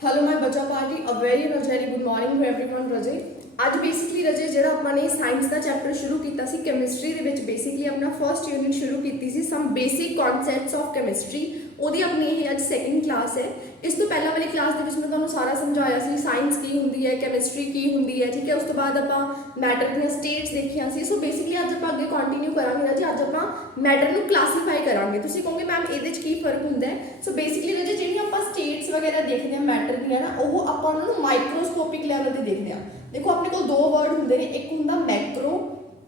Hello my बच्चा party a very good morning to everyone रजे ਅੱਜ ਬੇਸਿਕਲੀ ਰਜੇ ਜਿਹੜਾ ਆਪਾਂ ਨੇ ਸਾਇੰਸ ਦਾ ਚੈਪਟਰ ਸ਼ੁਰੂ ਕੀਤਾ ਸੀ ਕੈਮਿਸਟਰੀ ਦੇ ਵਿੱਚ ਬੇਸਿਕਲੀ ਆਪਣਾ ਫਰਸਟ ਯੂਨਿਟ ਸ਼ੁਰੂ ਕੀਤੀ ਸੀ ਸਮ ਬੇਸਿਕ ਕਨਸੈਪਟਸ ਆਫ ਕੈਮਿਸਟਰੀ ਉਹਦੀ ਆਪਣੀ ਇਹ ਅੱਜ ਸੈਕਿੰਡ ਕਲਾਸ ਹੈ। ਇਸ ਤੋਂ ਪਹਿਲਾਂ ਵਾਲੀ ਕਲਾਸ ਦੇ ਵਿੱਚ ਮੈਂ ਤੁਹਾਨੂੰ ਸਾਰਾ ਸਮਝਾਇਆ ਸੀ ਸਾਇੰਸ ਕੀ ਹੁੰਦੀ ਹੈ ਕੈਮਿਸਟਰੀ ਕੀ ਹੁੰਦੀ ਹੈ ਠੀਕ ਹੈ। ਉਸ ਤੋਂ ਬਾਅਦ ਆਪਾਂ ਮੈਟਰ ਦੀਆਂ ਸਟੇਟਸ ਦੇਖੀਆਂ ਸੀ। ਸੋ ਬੇਸਿਕਲੀ ਅੱਜ ਆਪਾਂ ਅੱਗੇ ਕੰਟੀਨਿਊ ਕਰਾਂਗੇ ਰਜੇ। ਅੱਜ ਆਪਾਂ ਮੈਟਰ ਨੂੰ ਕਲਾਸੀਫਾਈ ਕਰਾਂਗੇ। ਤੁਸੀਂ ਕਹੋਗੇ ਮੈਮ ਇਹਦੇ 'ਚ ਕੀ ਫਰਕ ਹੁੰਦਾ ਹੈ। ਸੋ ਬੇਸਿਕਲੀ ਰਜੇ ਜਿਹੜੀਆਂ ਆਪਾਂ ਸਟੇਟਸ ਵਗੈਰਾ ਦੇਖਦੇ ਹਾਂ ਮੈਟਰ ਦੀਆਂ ਨਾ ਉਹ ਆਪਾਂ ਉਹਨਾਂ ਨੂੰ ਮਾਈਕਰੋਸਕੋਪਿਕ ਲੈਵਲ ਤੇ ਦੇਖਦੇ ਹਾਂ। देखो अपने को दो वर्ड होंगे ने एक होंगे मैक्रो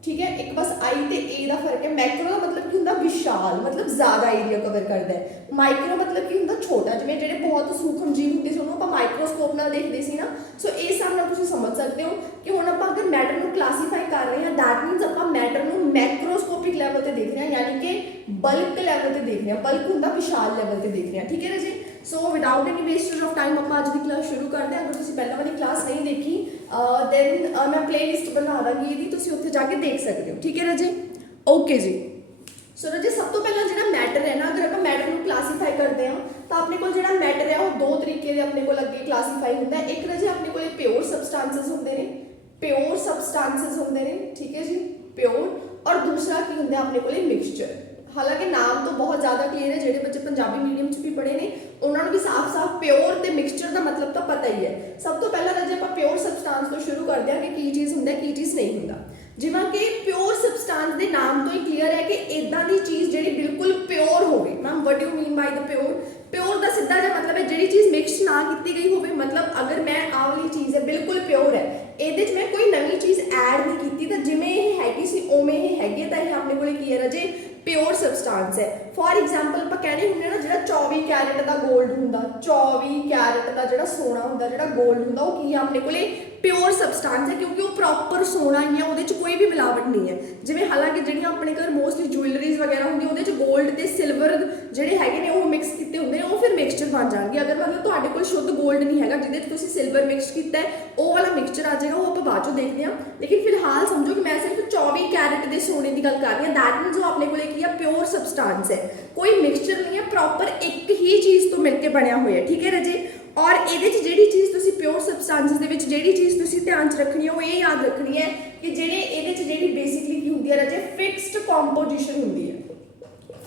ठीक है एक बस आई ते ए दा फर्क है। मैक्रो का मतलब की होंगे विशाल मतलब ज्यादा एरिया कवर करता है। माइक्रो मतलब की होंगे छोटा जिवें जिहड़े बहुत सूक्ष्म जीव होंदे सी उहनूं आपां माइक्रोस्कोप नाल देखदे सी ना। सो इस हिसाब नाल तुसीं समझ सकते हो कि हुण आपां अगर मैटर नूं क्लासीफाई कर रहे हैं दैट मीनस आपां मैटर नूं मैक्रोस्कोपिक लैवल ते देख रहे हैं यानी कि बल्क लैवल ते देख रहे हैं। बल्क होंगे विशाल लैवल ते देख रहे हैं ठीक है जी। So without any wastage of time आप अज की क्लास शुरू करते हैं। अगर तुसीं पहलां वाली क्लास नहीं देखी दैन मैं प्ले लिस्ट बना दांगी इहदी तुसीं उत्थे जाके देख सकते हो ठीक है रजे। ओके जी। सो रजे सब तो पहला जिहड़ा मैटर है ना अगर आप मैटर नूं क्लासीफाई करते हैं तो अपने कोल जिहड़ा मैटर है वो दो तरीके दे अपने कोल अगे क्लासीफाई हुंदा है। एक रजे अपने कोल प्योर सबस्टांसेस हुंदे ने प्योर सबस्टांसेस हुंदे ने ठीक है जी प्योर। और दूसरा की हुंदा अपने कोल मिक्सचर। हालांकि नाम तो बहुत ज़्यादा क्लीयर है जिहड़े बच्चे पंजाबी मीडियम च भी पढ़े ने उन्होंने भी साफ साफ प्योर ते मिक्सचर का मतलब तो पता ही है। सब तो पहला रजे आप प्योर सबस्टांस तो शुरू करते हैं कि की चीज़ हुंदा की चीज़ नहीं हुंदा। जिवें कि प्योर सबस्टांस के नाम तो ही क्लीयर है कि इदां दी चीज़ जिहड़ी बिल्कुल प्योर होवे। Ma'am what do mean by the pure. Pure का सीधा जिहा मतलब है जिहड़ी चीज़ मिक्स ना की गई होवे। मतलब अगर मैं आ वाली चीज़ है बिल्कुल प्योर है ਇਹਦੇ 'ਚ मैं कोई नवी चीज़ ऐड नहीं की तो जिमें ये हैगी सी उवें ही हैगी तो ये अपने कोल की है रजे प्योर सबस्टांस है। फॉर एग्जाम्पल आप कहने होंगे ना जो 24 कैरेट का गोल्ड होंगे 24 कैरेट का जो सोना होंगे जो गोल्ड होंगे वो की है अपने को प्योर सबस्टांस है क्योंकि वो प्रॉपर सोना ही है वो कोई भी मिलावट नहीं है। जिमें हालांकि जी अपने घर मोस्टली ज्वेलरीज वगैरह होंगी वो गोल्ड तो सिल्वर जोड़े है ने मिक्स किए होंगे वो फिर मिक्सचर बन जाएंगे। अगर मतलब तुहाडे कोल शुद्ध गोल्ड नहीं है जिहदे सिल्वर मिक्स किया है वो वाला मिक्सचर आ जाएगा वो आप बाद चों देखते हैं। लेकिन फिलहाल समझो कि मैं सिर्फ 24 कैरेट के सोने की गल कर रही हूँ दैट मीनस वो अपने को प्योर सबस्टांस है कोई मिक्सचर नहीं है प्रॉपर एक ही चीज़ तो मिलकर बनया हुआ है ठीक है रजे। और ये जी चीज़ तुसी प्योर सबस्टांसिस दे विच जिहड़ी चीज़ तुसी ध्यान च रखनी है वो ये याद रखनी है कि जिहड़े ये जी बेसिकली की होंगी है रजे फिक्सड कॉम्पोजिशन होंगी है।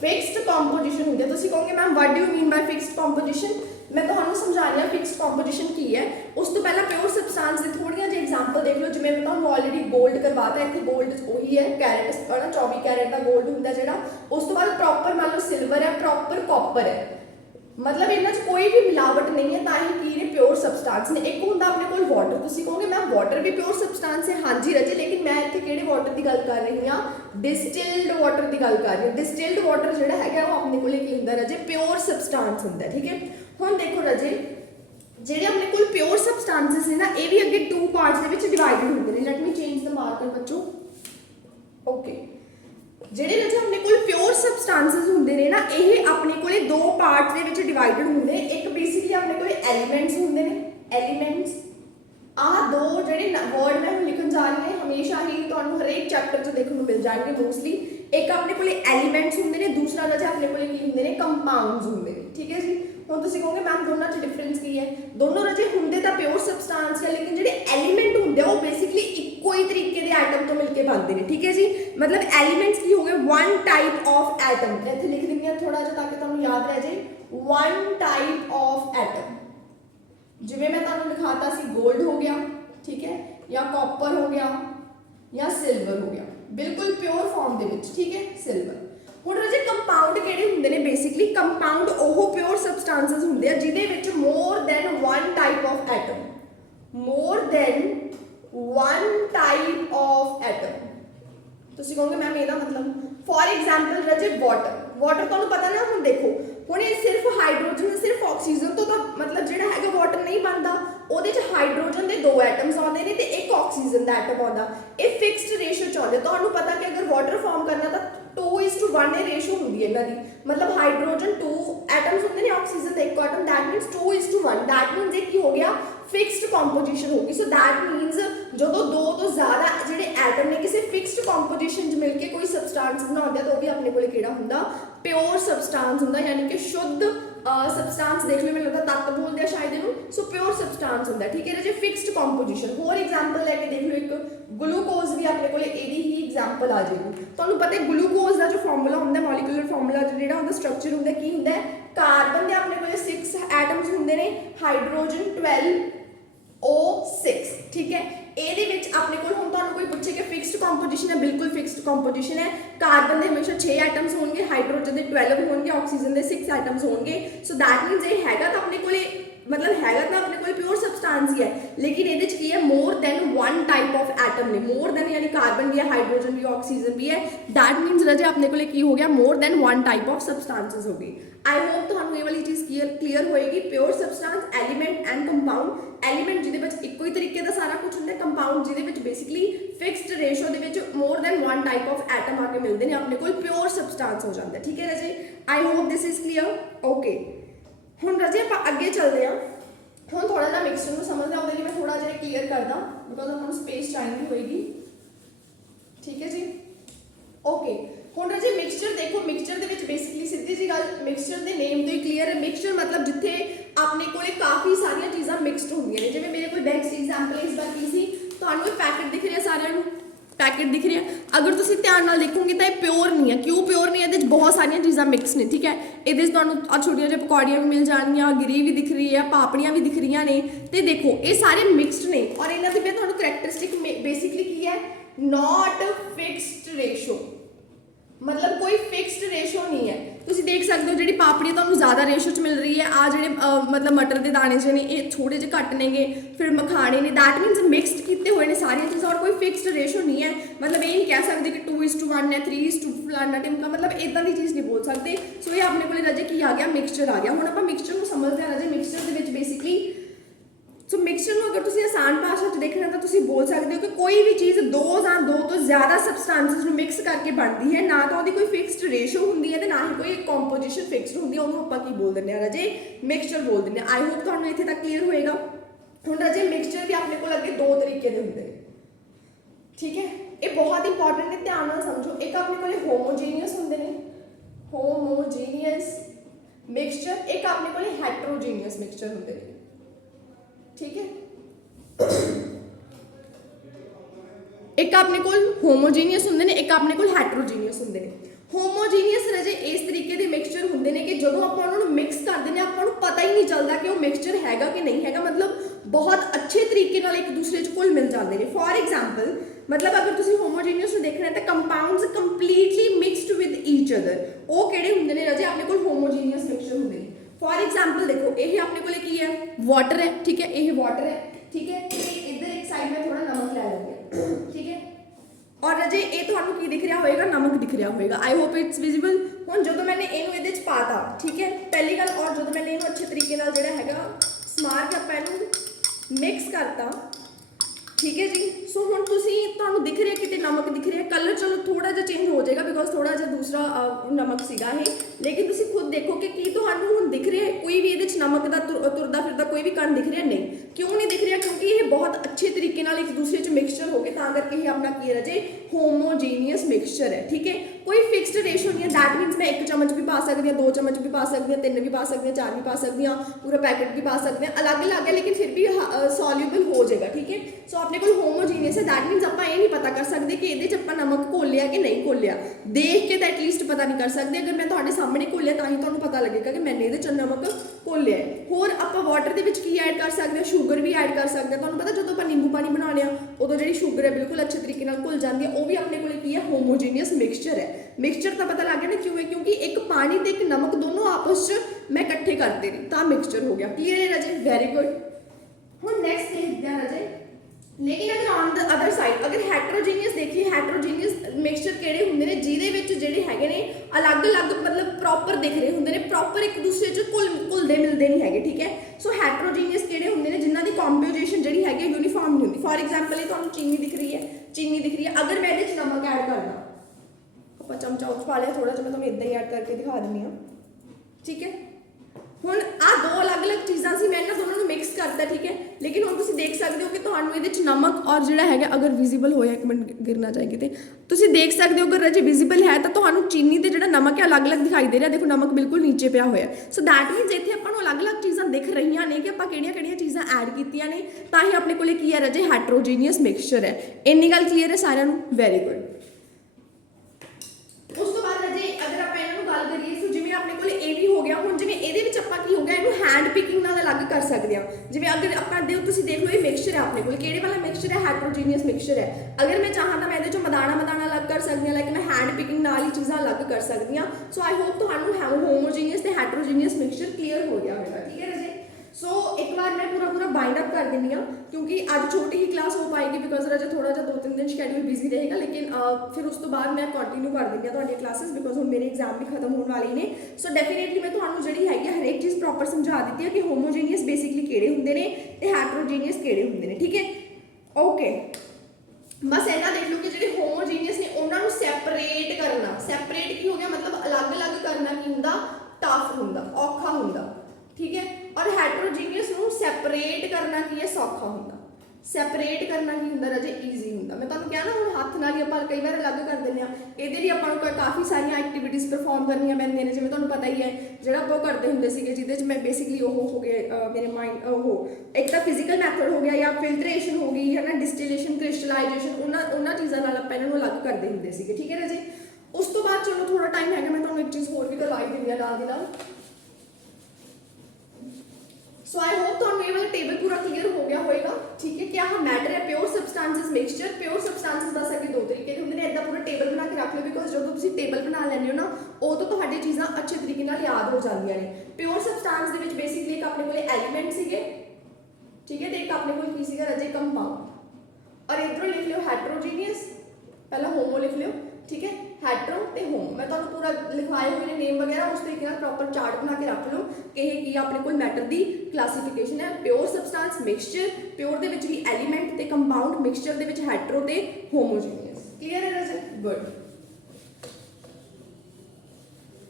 फिक्सड कॉम्पोजिशन होंगी है। तुसी कहोगे ma'am what do you mean by fixed composition. मैं तुहानूं समझा रही हूँ फिक्सड कॉम्पोजिशन की है। उस तो पहला प्योर सबस्टांस की थोड़ी जी एग्जाम्पल देख लो जिवें मैं तुहानूं ऑलरेडी गोल्ड करवाता इत्थे गोल्ड वही है कैरेट 24 कैरेट का गोल्ड होंदा जिहड़ा। उस तो बाद प्रॉपर मान लो सिल्वर है प्रॉपर कॉपर है मतलब इन्हां च कोई भी मिलावट नहीं है तां ही की प्योर सबस्टांस ने। एक होंदा अपने कोल वाटर। तुसीं कहोगे मैम वाटर भी प्योर सबस्टांस है हाँ जी रजे लेकिन मैं इत्थे किहड़े वाटर की गल कर रही हाँ डिस्टिल्ड वाटर की गल कर रही हूँ। डिस्टिल्ड वाटर जिहड़ा है वो अपने कोल की हुंदा रजे प्योर सबस्टांस हुंदा ठीक है। हुण देखो रजे जिहड़े अपने कोल प्योर सबस्टांसिस है ना ये भी अगे टू पार्ट्स दे विच डिवाइडेड होंदे ने। Let me change the marker बच्चों। ओके जिहड़े रजे अपने कोल प्योर सबस्टांसिस होंदे ने ना ये अपने कोल दो पार्ट्स दे विच डिवाइडेड होंदे। एक बेसिकली अपने कोल एलीमेंट्स होंदे ने एलीमेंट्स आ दो जिहड़े वर्ड मैं लिखण जा रही है हमेशा ही तुहानूं हरेक चैप्टर च देखने को मिल जाएंगे मोस्टली। एक अपने कोल एलीमेंट्स होंदे ने दूसरा रजे अपने कोल की होंदे ने कंपाउंड्स होंदे ने ठीक है जी। हुण तुसीं कहोगे मैम दोनों च डिफरेंस की है। दोनों रजे होंदे तां प्योर सबस्टांस है लेकिन जिहड़े एलीमेंट होंदे वो बेसिकली इक्को ही तरीके के एटम तो मिलके बनते हैं ठीक है जी। मतलब एलीमेंट्स की हो गए वन टाइप ऑफ एटम इत्थे लिख दिंदी हां थोड़ा जिहा ताकि तुहानूं याद रह जाए वन टाइप ऑफ एटम। जिवें मैं तुहानूं लिखाता सी गोल्ड हो गया ठीक है या कॉपर हो गया या सिल्वर हो गया बिल्कुल प्योर फॉर्म दे विच ठीक है सिल्वर। हुण रजे कंपाउंड किहड़े हुंदे ने बेसिकली कंपाउंड ओह प्योर सबस्टांसिस हुंदे आ जिहदे विच more than one type of atom more than one type of atom. तुसीं कहोगे मैम ਇਹਦਾ मतलब फॉर एग्जाम्पल रजे वाटर वाटर तुहानूं पता ना हुण देखो हुण ये सिर्फ हाइड्रोजन सिर्फ ऑक्सीजन तो मतलब जिहड़ा हैगा वाटर नहीं बनता ਉਹਦੇ 'ਚ हाइड्रोजन के दो एटम्स आते हैं तो एक ऑक्सीजन का एटम आता ये फिक्सड रेशो च आते। तो पता कि अगर वाटर फॉर्म करना तो 2:1 ये रेशो होंगी इन्हां दी मतलब हाइड्रोजन 2 एटम्स होंगे ने ऑक्सीजन का एक एटम दैट मीनस 2:1 दैट मीनस ये की हो गया फिक्सड कॉम्पोजिशन होगी। सो दैट मीनस जो दो तो ज़्यादा जिहड़े एटम ने किसी फिक्सड कॉम्पोजिशन मिलकर कोई सबस्टांस बनाते तो भी अपने को किहड़ा हुंदा प्योर सबस्टांस हुंदा यानी कि शुद्ध सबस्टांस देख लो मैंने लगता तत्त बोलते हैं शायद इहनूं ਸੋ ਪਿਓਰ ਸਬਸਟੈਂਸ ਹੁੰਦਾ ਠੀਕ ਹੈ ਰਾਜੇ ਫਿਕਸਡ ਕੰਪੋਜੀਸ਼ਨ ਹੋਰ ਐਗਜ਼ਾਮਪਲ ਲੈ ਕੇ ਦੇਖ ਲਓ ਇੱਕ ਗਲੂਕੋਜ਼ ਵੀ ਆਪਣੇ ਕੋਲੇ ਇਹਦੀ ਹੀ ਐਗਜ਼ਾਮਪਲ ਆ ਜਾਏਗੀ ਤੁਹਾਨੂੰ ਪਤਾ ਹੈ ਗਲੂਕੋਜ਼ ਦਾ ਜੋ ਫਾਰਮੂਲਾ ਹੁੰਦਾ ਮੋਲੀਕੂਲਰ ਫਾਰਮੂਲਾ ਜਿਹੜਾ ਹੁੰਦਾ ਸਟਰਕਚਰ ਹੁੰਦਾ ਕੀ ਹੁੰਦਾ ਹੈ ਕਾਰਬਨ ਦੇ ਆਪਣੇ ਕੋਲੇ 6 ਐਟਮਸ ਹੁੰਦੇ ਨੇ ਹਾਈਡਰੋਜਨ 12 O6 ਠੀਕ ਹੈ ਇਹਦੇ ਵਿੱਚ ਆਪਣੇ ਕੋਲ ਹੁਣ ਤੁਹਾਨੂੰ ਕੋਈ ਪੁੱਛੇ ਕਿ ਫਿਕਸਡ ਕੰਪੋਜੀਸ਼ਨ ਹੈ ਬਿਲਕੁਲ ਫਿਕਸਡ ਕੰਪੋਜੀਸ਼ਨ ਹੈ ਕਾਰਬਨ ਦੇ ਹਮੇਸ਼ਾ 6 ਐਟਮਸ ਹੋਣਗੇ ਹਾਈਡਰੋਜਨ ਦੇ 12 ਹੋਣਗੇ ਆਕਸੀਜਨ ਦੇ 6 ਐਟਮਸ ਹੋਣਗੇ ਸੋ ਦੈਟ ਮੀਨਸ ਇਹ ਹੈਗਾ ਤਾਂ ਆਪਣੇ ਕੋਲੇ मतलब हैगा तो अपने कोई प्योर सब्सटेंस ही है लेकिन ये की है मोर than one type of atom ने मोर देन यानी कार्बन भी है हाइड्रोजन भी ऑक्सीजन भी है दैट मीनस रजे अपने को की हो गया more than one type of substances हो गई आई होप तो ये वाली चीज़ क्लियर होएगी pure substance element and compound element जिहदे इक्को ही तरीके का सारा कुछ होंगे कंपाउंड जिहदे बेसिकली फिक्सड रेशो दे more than one type of atom आके मिलते हैं अपने को प्योर सब्सटेंस हो जाता है ठीक है रजे I hope this is clear okay ਹੁਣ ਰਾਜੇ ਆਪਾਂ ਅੱਗੇ ਚੱਲਦੇ ਹਾਂ ਹੁਣ ਥੋੜਾ ਜਿਹਾ ਮਿਕਸਚਰ ਨੂੰ ਸਮਝਣਾ ਉਹਦੇ ਲਈ ਮੈਂ ਥੋੜਾ ਜਿਹਾ ਕਲੀਅਰ ਕਰਦਾ ਬਿਕੋਜ਼ ਆਪਾਂ ਨੂੰ ਸਪੇਸ ਚਾਹੀਦੀ ਹੋਏਗੀ ਠੀਕ ਹੈ ਜੀ ਓਕੇ ਹੁਣ ਰਾਜੇ ਮਿਕਸਚਰ ਦੇਖੋ ਮਿਕਸਚਰ ਦੇ ਵਿੱਚ ਬੇਸਿਕਲੀ ਸਿੱਧੀ ਜੀ ਗੱਲ ਮਿਕਸਚਰ ਦੇ ਨੇਮ ਤੋਂ ਹੀ ਕਲੀਅਰ ਹੈ ਮਿਕਸਚਰ ਮਤਲਬ ਜਿੱਥੇ ਆਪਣੇ ਕੋਲੇ ਕਾਫੀ ਸਾਰੀਆਂ ਚੀਜ਼ਾਂ ਮਿਕਸਡ ਹੁੰਦੀਆਂ ਨੇ ਜਿਵੇਂ ਮੇਰੇ ਕੋਈ ਬੈਸਟ ਐਗਜ਼ਾਮਪਲ ਇਸ ਵਾਰ ਕੀ ਸੀ ਤੁਹਾਨੂੰ ਇਹ ਪੈਕੇਟ ਦਿਖ ਰਿਹਾ ਸਾਰਿਆਂ ਨੂੰ पैकेट दिख रही है अगर तुम ध्यान नाल देखोगे तो ये प्योर नहीं है क्यों प्योर नहीं है ये बहुत सारिया चीज़ां मिक्स ने ठीक है ये छोटिया जी पकौड़ियाँ भी मिल जानिया गिरी भी दिख रही है पापड़ियाँ भी दिख रही ने तो देखो ये सारे मिक्सड ने और इन्हों की मैं तुहानू करैक्टरिस्टिक बेसिकली की है नॉट फिक्सड रेशो मतलब कोई फिक्सड रेशो नहीं है तुम देख सकते हो जी पापड़ी तो ज़्यादा रेशो च मिल रही है आ जो मतलब मटर के दाने जो ने ये थोड़े जे घट नेगे फिर मखाने ने दैट मीनस मिक्सड किए हुए हैं सारिया चीज़ां और कोई फिक्सड रेशो नहीं है मतलब ये नहीं कह सकते कि 2:1 है 3:2 फलाना टिमका मतलब इदा की चीज़ नहीं बोल सकते सो ये अपने को रजे की आ गया मिक्सचर आ गया हुण आपां मिक्सचर को समझते हैं रजे मिक्सचर के बेसिकली सो मिक्सचर में अगर तुम आसान भाषा देखना तो तुम बोल सकते हो कि कोई भी चीज़ दो तो ज़्यादा सबसटेंसेस मिक्स करके बनती है ना तो वो कोई फिक्सड रेशो होंगी है ना ही कोई कंपोजिशन फिक्सड होंगी है उन्होंने आपां की बोल दें रजे मिक्सचर बोल दें आई होप तो इत्थे तक क्लीयर होएगा हुण रजे मिक्सचर भी अपने को अगे दो तरीके के होंगे ठीक है ये बहुत इंपॉर्टेंट है ध्यान नाल समझो एक अपने को होमोजीनियस होंगे ने होमोजीनियस मिक्सचर एक अपने को हैट्रोजीनियस मिक्सचर होंगे ने ठीक है एक अपने को होमोजीनियस होंगे ने एक अपने को हैट्रोजीनियस होंगे ने होमोजीनियस रजे इस तरीके के मिक्सचर होंगे ने कि जो आप मिक्स करते हैं आपको पता ही नहीं चलता कि वो मिक्सचर हैगा कि नहीं हैगा मतलब बहुत अच्छे तरीके नाल एक दूसरे घुल मिल जाते हैं फॉर एग्जाम्पल मतलब अगर तुम होमोजीनियस देखना है तो compounds completely mixed with each other वो किहड़े होंगे ने रजे अपने को होमोजीनियस मिक्सचर होंगे ने फॉर एग्जाम्पल देखो ये अपने को की है वाटर है ठीक है ये वाटर है ठीक है इधर एक साइड में थोड़ा नमक लै लेंगे ठीक है और रजे ये तुहानू की दिख रहा होएगा नमक दिख रहा होएगा आई होप इट्स विजिबल हुण जो मैंने इनू इहदे च पाता ठीक है पहली गल और जो मैंने इनू अच्छे तरीके नाल जिहड़ा हैगा समार के आपां इनू मिक्स करता ठीक है जी सो हुण तुहानू दिख रहा कि नमक दिख रहा कलर चलो थोड़ा जिहा चेंज हो जाएगा बिकॉज थोड़ा जिहा दूसरा नमक सीगा ये लेकिन तुसीं खुद देखो कि की तुहानू हुण दिख रहा है कोई भी इहदे च नमक दा तुरदा फिरदा कोई भी कण दिख रहा नहीं क्यों नहीं दिख रहा क्योंकि ये बहुत अच्छे तरीके नाल एक दूसरे च मिक्सचर हो गए तां करके ये अपना की रजे होमोजीनियस मिक्सचर है ठीक है कोई फिक्सड रेशो नहीं है दैट मीनस मैं 1 चम्मच भी पा सकती हूँ 2 चम्मच भी पा सकती हूँ 3 भी पा सकती हूँ 4 भी पा सकती हूँ पूरा पैकेट भी पा सकते हैं अलग अलग है लेकिन फिर भी सॉल्यूबल हो जाएगा ठीक है सो अपने को होमोजीनियस है दैट मीनस आप ये नहीं पता कर सकते कि ये नमक घोलिया कि नहीं घोलिया देख के तो एटलीस्ट पता नहीं कर सकते अगर मैं थोड़े सामने घोलिया तो ही तो पता लगेगा कि मैंने ये नमक घोलिया है होर आप वाटर के की ऐड कर सकते हैं शुगर भी ऐड कर सकते हैं तो पता जो आप नींबू पानी बनाने उदों जी शुगर है बिल्कुल अच्छे तरीके घुल जाती है वो भी अपने को की है होमोजीनियस मिक्सचर है मिक्सचर का पता लग गया ना क्यों है क्योंकि एक पानी तो एक नमक दोनों आपस में मैं इकट्ठे करते रही तो मिक्सचर हो गया क्लीयर है रजे वेरी गुड हुण नेक्स्ट देखते हैं रजे लेकिन अगर ऑन द अदर साइड अगर हैट्रोजीनियस देखिए हैट्रोजीनियस मिक्सचर किहड़े हुंदे ने जिहदे विच जिहड़े हैगे ने अलग अलग मतलब प्रॉपर दिख रहे हुंदे ने प्रॉपर एक दूसरे च घुलदे मिलदे नहीं हैगे ठीक है सो हैट्रोजीनियस किहड़े हुंदे ने जिन्हां दी कंपोजिशन जिहड़ी हैगी यूनीफॉर्म नहीं हुंदी फॉर एग्जाम्पल ये तुहानूं चीनी दिख रही है अगर मैं इहदे च नमक ऐड करदा आपां चमचा उच पा लिया थोड़ा जिहा मैं तुहानूं इदां ही ऐड करके दिखा दिंदी हां ठीक है हुण आ दो अलग अलग चीज़ां सी मैं इन्हां दोनों नूं मिक्स करता ठीक है लेकिन हुण तुसीं देख सकते हो कि तुहानूं इहदे च नमक और जिहड़ा हैगा अगर विजिबल होया, एक मिनट गिरना जाएगी तो तुसीं देख सकते हो अगर राजे विजिबल है तो तुहानूं चीनी ते जिहड़ा नमक है अलग अलग दिखाई दे रहा। देखो नमक बिल्कुल नीचे पिया होया। सो दैट मीनस इत्थे आपां नूं अलग अलग चीज़ां दिख रही ने कि आपां किहड़ियां-किहड़ियां चीज़ां ऐड कीतियां ने, तां ही अपने कोले की है राजे हैट्रोजीनियस मिक्सचर है। इन्नी गल क्लीयर है सारिਆਂ ਨੂੰ? Very good. उस तो बाद राजे अगर आप इन्हों गल करिए सो जिवें अपने को ये भी हो गया। हुण जिवें इहदे विच आपां की हो गया इहनूं हैंड पिकिंग नाल अलग कर सकते हैं। जिवें अगर आपां तुसीं देख लो ये मिक्सचर है अपने को, किहड़े वाला मिक्सचर है? हैट्रोजीनियस मिक्सचर है। अगर मैं चाहां तो मैं इहदे चों मदाना अलग कर सकती हूं, लाइक मैं हैंड पिकिंग नाल ही चीज़ां अलग कर सकती हूं। सो आई होप तुहानूं होमोजीनियस ते हैट्रोजीनियस मिक्सचर क्लीयर हो गया होगा। ठीक है राजे। सो एक बार मैं पूरा बाइंड अप कर देनी हाँ, क्योंकि अज छोटी ही क्लास हो पाएगी बिकॉज राजा थोड़ा जा 2-3 दिन शेड्यूल बिजी रहेगा, लेकिन फिर उस तो बाद मैं कंटिन्यू कर देनी तुहाडियां क्लासेस बिकॉज हुण मेरे एग्जाम भी खत्म होने वाले ने। सो डेफिनेटली मैं तुहानूं जिहड़ी हैगी हर एक चीज़ प्रॉपर समझा दी है कि होमोजीनियस बेसिकली किहड़े हुंदे ने ते हैट्रोजीनियस किहड़े हुंदे ने। ठीक है, ओके। बस इन्ना देख लो कि जिहड़े होमोजीनियस ने उन्हां नूं सैपरेट करना। सैपरेट की हो गया मतलब अलग अलग करना की हुंदा? टफ हुंदा, औखा हुंदा। ठीक है, और हैट्रोजीनियस नूं सैपरेट करना की है? सौखा हुंदा। सैपरेट करना की हुंदा राजे? ईजी हुंदा। मैं तुहानूं कहा ना हुण हत्थ नाल ही आपां कई बार अलग कर दिंदे आ। इहदे लई आपां नूं काफ़ी सारियां एक्टिविटीज़ परफॉर्म करनियां पैंदियां ने, जिवें तुहानूं पता ही है जिहड़ा आपां करदे हुंदे सीगे, जिहदे च मैं बेसिकली हो गए मेरे माइंड एक तो फिजिकल मैथड हो गया या फिल्ट्रेशन हो गई है ना, डिस्टिलेशन, क्रिस्टलाइजेशन, उन्हां चीज़ां नाल आपां इन्हां नूं अलग करदे हुंदे सीगे। ठीक है राजे। उस तो बाद चलो थोड़ा टाइम हैगा, मैं तुहानूं एक चीज़ होर भी करवाई दिंदी आ नाल दी नाल। सो आई होप तुहानूं ये वाला टेबल पूरा क्लीयर हो गया होएगा। ठीक है, क्या हाँ मैटर है प्योर सबसटांसिस मिक्सचर। प्योर सबसटांसिस दस अगे 2 तरीके के होंदे ने। इदां पूरा टेबल बना के रख लो बिकॉज जो तुसीं टेबल बना लैंदे हो ना उदों तुहाडी चीज़ां अच्छे तरीके नाल याद हो जांदियां ने। प्योर सबसटांस दे विच बेसिकली एक अपने कोले एलीमेंट सीगे, ठीक है, ते एक अपने कोल की सीगा राजे? कंपाउंड। और इधरों लिख लो हैट्रोजीनियस, पहला होमो लिख लो। ठीक है, हैट्रो ते होमो। मैं तुहानूं पूरा लिखवाए हुए ने नेम वगैरह, उस तरीके नाल प्रॉपर चार्ट बना के रख लो कि यह की अपने कोल मैटर दी क्लासीफिकेशन है। प्योर सबसटांस मिक्सचर, प्योर दे विच भी एलीमेंट ते कंपाउंड, मिक्सचर दे विच हैट्रो ते होमोजीनियस। क्लीयर है राजे? Good,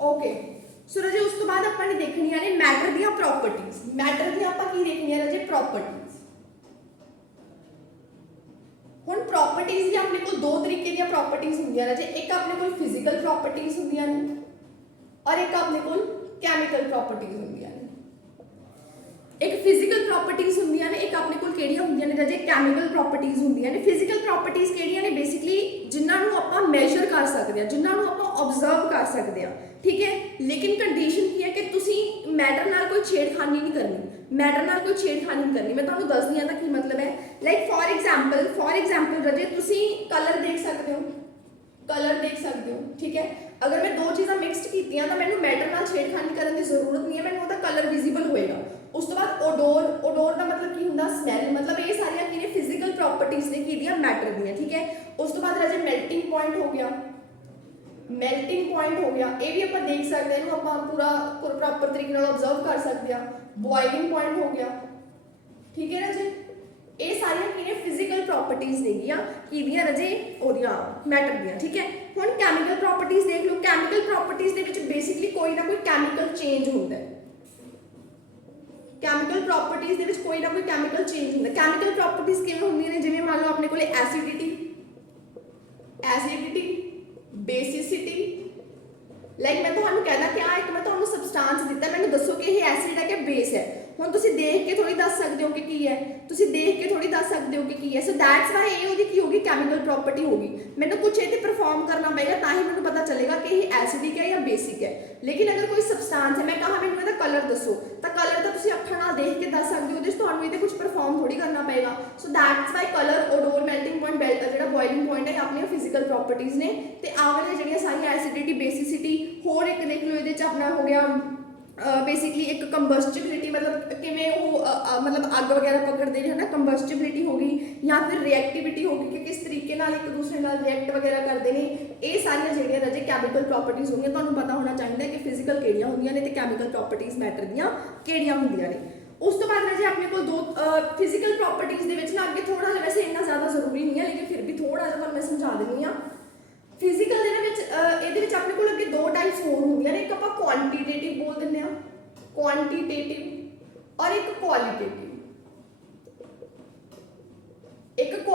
okay. सो राजे उस तो बाद आपां ने देखणियां ने मैटर दी प्रॉपर्टीज। मैटर दी आपां की देखणियां राजे? प्रॉपर्टीज। हुण प्रॉपर्टीज दी अपने को 2 तरीके दी प्रॉपर्टीज हुंदियां राजे। एक अपने कोल फिजिकल प्रॉपर्टीज हुंदियां ने और एक अपने कोल कैमिकल प्रॉपर्टीज हुंदियां ने। एक फिजिकल प्रॉपर्टीज हुंदियां ने, एक अपने कोल किहड़ियां हुंदियां ने राजे? कैमिकल प्रॉपर्टीज हुंदियां ने। फिजिकल प्रॉपर्टीज किहड़ियां ने? बेसिकली जिन्हां नूं आपां मेजर कर सकदे हां, जिन्हां नूं आपां ऑब्जर्व कर सकदे हां। ठीक है, लेकिन कंडीशन की है कि तुसीं मैटर नाल कोई छेड़खानी नहीं करनी। मैटर नाल कोई छेड़खानी नहीं करनी। मैं तुहानूं दसदी हां दा की मतलब है। लाइक फॉर एग्जाम्पल राजे तुसीं कलर देख सकते हो, कलर देख सकते हो। ठीक है, अगर मैं 2 चीज़ां मिक्सड कीतियां तो मैनूं मैटर नाल छेड़खानी करन दी जरूरत नहीं है, मैनूं उहदा कलर विजिबल होएगा। उस तो बाद ओडोर, ओडोर का मतलब की हुंदा? स्मैल। मतलब ये सारियां की ने? फिजिकल प्रॉपर्टीज ने की दियां मैटर दियां। ठीक है, उस तो बाद राजे मेल्टिंग पॉइंट हो गया, मेल्टिंग पॉइंट हो गया, ये भी आपां देख सकते हैं, आपां पूरा प्रॉपर तरीके नाल ऑब्जर्व कर सकते हैं। बॉइलिंग पॉइंट हो गया। ठीक है राजे, ये सारियां की ने? फिजिकल प्रॉपर्टीज नेगियां की दियां राजे? ओदियां मैटर दियां। ठीक है, हुण कैमिकल प्रॉपर्टीज देख लो। कैमिकल प्रॉपर्टीज दे विच बेसिकली कोई ना कोई कैमिकल चेंज हुंदा है। कैमिकल प्रॉपर्टीज दे विच कोई ना कोई कैमिकल चेंज हुंदा है। कैमिकल प्रॉपर्टीज किवें हुंदियां ने? जिवें मान लो अपने कोले एसिडिटी, एसिडिटी, बेसिसिटी। लाइक मैं तुहानूं कहना कि एक मैं तुहानूं सबसटांस दिता, मैनूं दसो कि यह एसिड है कि बेस है। हुण तुसीं देख के थोड़ी दस सकदे हो कि की है, तुसीं देख के थोड़ी दस सकदे हो कि की है। सो दैट्स वाई ये ओहदी की होगी? कैमिकल प्रॉपर्टी होगी। मैनूं कुछ ये परफॉर्म करना पएगा तां ही मैनूं पता चलेगा कि यह एसिडिक है या बेसिक है। लेकिन अगर कोई सबसटांस है, मैं कहा मैनूं इहदा कलर दसो, तो कलर तो तुसीं अखां नाल देख के दस सकदे हो, उहदे च तुहानूं इहदे कुछ परफॉर्म थोड़ी करना पएगा। So that's why colour, odour, melting point, जिहड़ा बॉइलिंग पॉइंट है, अपनी फिजिकल प्रॉपर्टीज ने। ते आ वाली जिहड़ियां सारियां एसिडिटी, बेसिसिटी, होर एक देख लो इहदे च अपना हो गया बेसिकली एक कंबस्टिबिलिटी, मतलब किवें वो मतलब अग वगैरह पकड़ते हैं ना, कंबस्टिबिलिटी होगी, या फिर रिएक्टिविटी होगी कि किस तरीके नाल एक दूसरे नाल रिएक्ट वगैरह करते हैं। ये सारियां जिहड़ियां राजे कैमिकल प्रॉपर्टीज होंदियां। तुहानूं पता होना चाहिए कि फिजिकल किहड़ियां होंदियां ने ते कैमिकल प्रॉपर्टीज मैटर दियां किहड़ियां होंदियां ने। उस तो बाद राजे अपने को 2 फिजिकल प्रॉपर्टीज दे विच ना अगे थोड़ा जिहा, वैसे इन्ना ज़्यादा जरूरी नहीं है लेकिन फिर भी थोड़ा जिहा तुहानूं मैं समझा दिंदी हां। फिजिकल अपने को अगे 2 टाइप्स होर होंदियां ने। एक आपां क्वांटिटेटिव बोल दिंदे हां, क्वांटिटेटिव, और एक क्वालिटेटिव।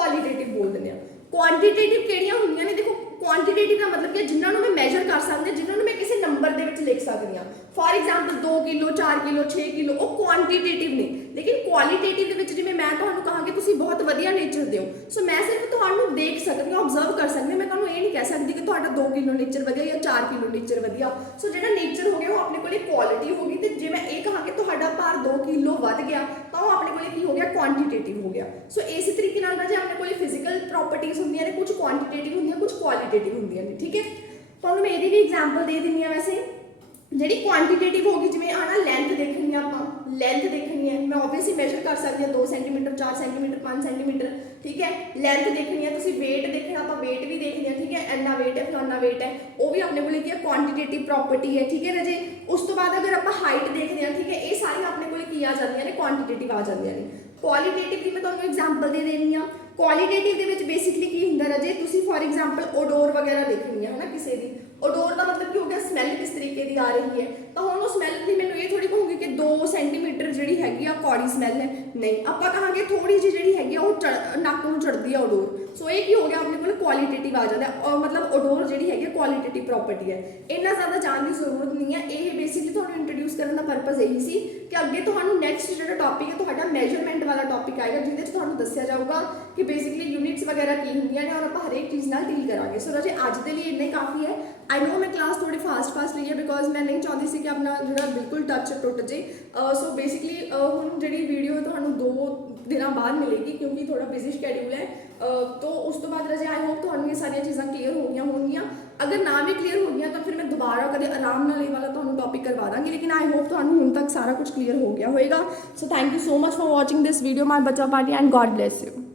ਕੁਆਲੀਟੇਟਿਵ ਬੋਲ ਦਿੰਦੇ ਆ। ਕੁਆਂਟੀਟੇਟਿਵ ਕਿਹੜੀਆਂ ਹੁੰਦੀਆਂ ਨੇ? ਦੇਖੋ ਕੁਆਂਟੀਟੇਟਿਵ ਦਾ ਮਤਲਬ ਕਿ ਜਿਨ੍ਹਾਂ ਨੂੰ ਮੈਂ ਮੈਜਰ ਕਰ ਸਕਦੀ ਹਾਂ, ਜਿਨ੍ਹਾਂ ਨੂੰ ਮੈਂ ਕਿਸੇ ਨੰਬਰ ਦੇ ਵਿੱਚ ਲਿਖ ਸਕਦੀ ਹਾਂ। For example 2 kilo 4 kilo 6 kilo, ਉਹ ਕੁਆਂਟੀਟੇਟਿਵ ਨੇ। ਲੇਕਿਨ ਕੁਆਲੀਟੇਟਿਵ ਦੇ ਵਿੱਚ ਜਿਵੇਂ ਮੈਂ ਤੁਹਾਨੂੰ ਕਹਾਂ ਕਿ ਤੁਸੀਂ ਬਹੁਤ ਵਧੀਆ ਨੇਚਰ ਦੇ ਹੋ, ਸੋ ਮੈਂ ਸਿਰਫ ਤੁਹਾਨੂੰ ਦੇਖ ਸਕਦੀ ਹਾਂ, ਆਬਜ਼ਰਵ ਕਰ ਸਕਦੀ ਹਾਂ। ਮੈਂ ਤੁਹਾਨੂੰ ਇਹ ਨਹੀਂ ਕਹਿ ਸਕਦੀ ਕਿ ਤੁਹਾਡਾ 2 ਕਿਲੋ ਨੇਚਰ ਵਧੀਆ ਜਾਂ 4 ਕਿਲੋ ਨੇਚਰ ਵਧੀਆ। ਸੋ ਜਿਹੜਾ ਨੇਚਰ ਹੋ ਗਿਆ ਉਹ ਆਪਣੇ ਕੋਲੇ ਕੁਆਲਿਟੀ ਹੋ ਗਈ, ਤੇ ਜੇ ਮੈਂ ਇਹ ਕਹਾਂ ਕਿ ਤੁਹਾਡਾ ਭਾਰ 2 ਕਿਲੋ ਵੱਧ ਗਿਆ ਤਾਂ ਉਹ ਆਪਣੇ ਕੋਲੇ ਕੀ ਹੋ ਗਿਆ? ਕੁਆਂਟੀਟੇਟਿਵ ਹੋ ਗਿਆ। ਸੋ ਇਸੇ ਤਰੀਕੇ ਨਾਲ ਜੇ ਆਪਣੇ ਕੋਲੇ ਫਿਜ਼ੀਕਲ ਪ੍ਰੋਪਰਟੀਜ਼ ਹੁੰਦੀਆਂ ਨੇ, ਕੁਝ ਕੁਆਂਟੀਟੇਟਿਵ ਹੁੰਦੀਆਂ, ਕੁਝ ਕੁਆਲੀਟੇਟਿਵ ਹੁੰਦੀਆਂ ਨੇ, ਠੀਕ ਹੈ। ਤੁਹਾਨੂੰ ਮੈਂ ਇਹਦੀ ਵੀ ਐਗਜ਼ਾਮਪਲ ਦੇ ਦਿੰਦੀ ਹਾਂ। ਵੈਸੇ ਜਿਹੜੀ ਕੁਆਂਟੀਟੇਟਿਵ ਹੋ ਗਈ, ਜਿਵੇਂ ਆਣਾ ਲੈਂਥ ਦੇਖਣੀ ਆ, ਆਪਾਂ ਲੈਂਥ ਦੇਖਣੀ ਹੈ, ਮੈਂ ਆਬਵੀਅਸਲੀ ਮੈਜਰ ਕਰ ਸਕਦੀ ਹਾਂ 2 ਸੈਂਟੀਮੀਟਰ 4 ਸੈਂਟੀਮੀਟਰ 5 ਸੈਂਟੀਮੀਟਰ, ਠੀਕ ਹੈ। ਲੈਂਥ ਦੇਖਣੀ ਹੈ, ਤੁਸੀਂ weight ਦੇਖਣਾ, ਆਪਾਂ weight ਵੀ ਦੇਖਦੇ ਹਾਂ, ਠੀਕ ਹੈ। ਇੰਨਾ weight ਹੈ, ਫਲਾਨਾ weight ਹੈ, ਉਹ ਵੀ ਆਪਣੇ ਕੋਲ ਕੀ ਹੈ? ਕੁਆਂਟੀਟੇਟਿਵ ਪ੍ਰੋਪਰਟੀ ਹੈ, ਠੀਕ ਹੈ ਰਾਜੇ। ਉਸ ਤੋਂ ਬਾਅਦ ਅਗਰ ਆਪਾਂ ਹਾਈਟ ਦੇਖਦੇ ਹਾਂ, ਠੀਕ ਹੈ, ਇਹ ਸਾਰੀਆਂ ਆਪਣੇ ਕੋਲ ਕੀ ਆ ਜਾਂਦੀਆਂ ਨੇ? ਕੁਆਂਟੀਟੇਟਿਵ ਆ ਜਾਂਦੀਆਂ ਨੇ। ਕੁਆਲੀਟੇਟਿਵ ਦੀ ਮੈਂ ਤੁਹਾਨੂੰ ਐਗਜ਼ਾਮਪਲ ਦੇ ਦੇਣੀ ਆ। ਕੁਆਲੀਟੇਟਿਵ ਦੇ ਵਿੱਚ ਬੇਸਿਕਲੀ ਕੀ ਹੁੰਦਾ ਰਾਜੇ? ਤੁਸੀਂ ਫॉर एग्जांपल ਓਡੋਰ ਵਗੈਰਾ ਦੇਖਣੀ ਹੈ ਨਾ ਕਿਸੇ ਦੀ। ओडोर का मतलब की हो गया स्मैल किस तरीके की आ रही है, तो हम उस स्मैल की मैंने ये थोड़ी कहूँगी कि 2 सेंटीमीटर जी हैगी कौड़ी स्मैल है, नहीं आप कहांगे थोड़ी जी हैगी नक में चढ़ती है ओडोर। सो ये हो गया अपने को क्वालिटेटिव आ जाता है, और मतलब ओडोर जी है क्वालिटेटिव प्रॉपर्टी है। इन्ना ज़्यादा जानने की जरूरत नहीं है, ये बेसिकली थोड़ा इंट्रोड्यूस करने का पर्पज़ यही सी कि अगे तो नैक्सट जो टॉपिक है तो मैजरमेंट वाला टॉपिक आएगा, जिसमें तो दसिया जाऊगा कि बेसिकली यूनिट्स वगैरह की होंगी ने, और आप हरेक चीज़ नाल डील करांगे। सो राजे अज के लिए इन्ना काफ़ी है। आई नो मैं क्लास थोड़ी फास्ट ली है बिकॉज मैं नहीं चाहती सी कि अपना जो बिल्कुल टच टुट जाए। सो बेसिकली हम जी वीडियो तो 2 दिनों बाद मिलेगी क्योंकि थोड़ा बिजी शेड्यूल है। तो उस तो बाद रजे आई होप तो ये सारी चीज़ां क्लीयर हो गई होंगी। अगर ना भी क्लीयर हो गई तो फिर मैं दोबारा कभी आराम नाल ये वाला तो टॉपिक करवा दाँगी, लेकिन आई होप तो हुण तक सारा कुछ क्लीयर हो गया होएगा। So thank you so much for watching this video my बच्चा party and God bless you.